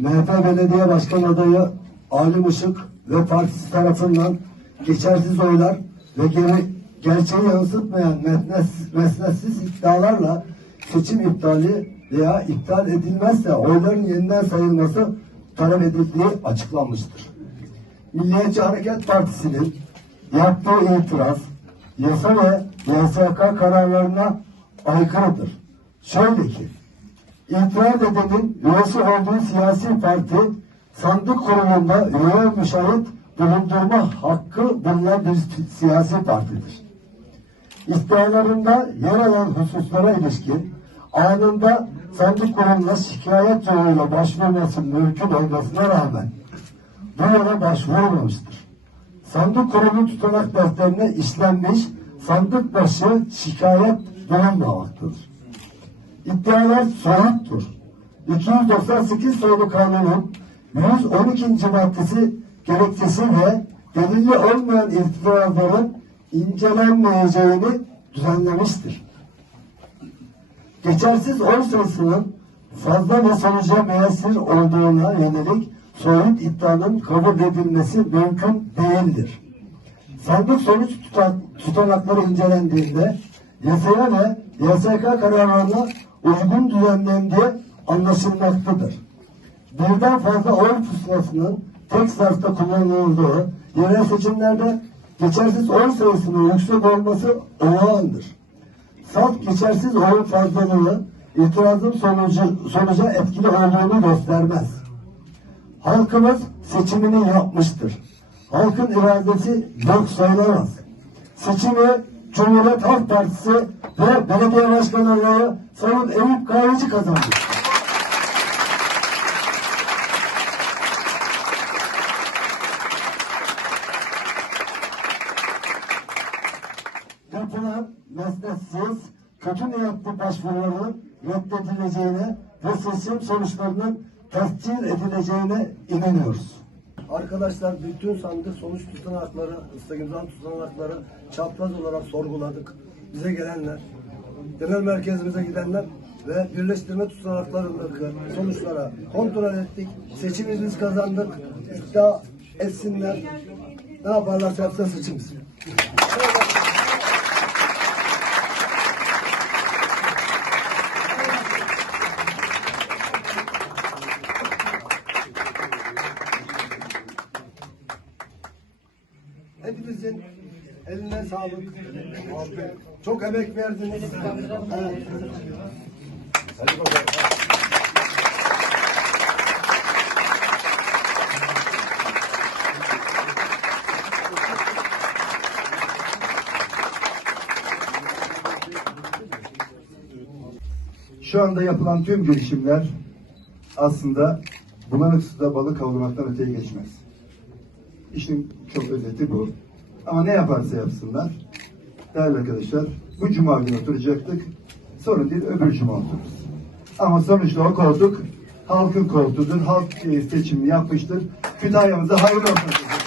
MHP Belediye Başkan adayı Alim Işık ve partisi tarafından geçersiz oylar ve geri, gerçeği yansıtmayan mesnes, mesnetsiz iddialarla seçim iptali veya iptal edilmezse oyların yeniden sayılması talep edildiği açıklanmıştır. Milliyetçi Hareket Partisi'nin yaptığı itiraz yasa ve YSK kararlarına aykırıdır. Şöyle ki, itiraz edenin üyesi olduğu siyasi parti sandık kurulunda üye müşahit bulundurma hakkı bulunan bir si- siyasi partidir. İddialarında yer alan hususlara ilişkin anında sandık kuruluna şikayet yoluyla başvurması mümkün olmasına rağmen bu yola başvurulmamıştır. Sandık kurulu tutanak defterine işlenmiş sandık başı şikayet bulunmamaktadır. İddialar soyuttur. 298 sayılı kanunun 112. maddesi gerekçesi ve delili olmayan itirazların incelenmeyeceğini düzenlemiştir. Geçersiz oy sayısının fazla ve sonuca müessir olduğuna yönelik soyut iddianın kabul edilmesi mümkün değildir. Sandık sonuç tutan, tutanakları incelendiğinde yasaya ve YSK kararlarına uygun düzenlendiği anlaşılmaktadır. Birden fazla oy pusulasının tek zarfta kullanıldığı yerel seçimlerde geçersiz oy sayısının yüksek olması olağandır. Salt geçersiz oy fazlalığı itirazın sonucu, sonuca etkili olduğunu göstermez. Halkımız seçimini yapmıştır. Halkın iradesi yok sayılamaz. Seçimi Cumhuriyet Halk Partisi ve belediye başkanı adayı Sayın Eyüp Kahveci kazandı. Yapılan mesnetsiz, kötü niyetli başvuruların reddedileceğine ve seçim sonuçlarının tescil edileceğine inanıyoruz. Arkadaşlar bütün sandık sonuç tutanakları, ıslak imza tutanakları çapraz olarak sorguladık. Bize gelenler, genel merkezimize gidenler ve birleştirme tutanaklarındaki sonuçlara kontrol ettik. Seçimi biz kazandık. İddia etsinler. Ne yaparlarsa yapsın seçimiz. Hepinizin eline sağlık. Çok emek verdiniz. Evet. Hadi bakalım. Şu anda yapılan tüm girişimler aslında bulanık suda balık kavurmaktan öteye geçmez. İşin çok özeti bu. Ama ne yaparsa yapsınlar, değerli arkadaşlar, bu cuma günü oturacaktık. Sorun değil, öbür cuma otururuz. Ama sonuçta o koltuk halkın koltuğudur. Halk e, seçimini yapmıştır. Kütahya'mıza hayırlı olsun.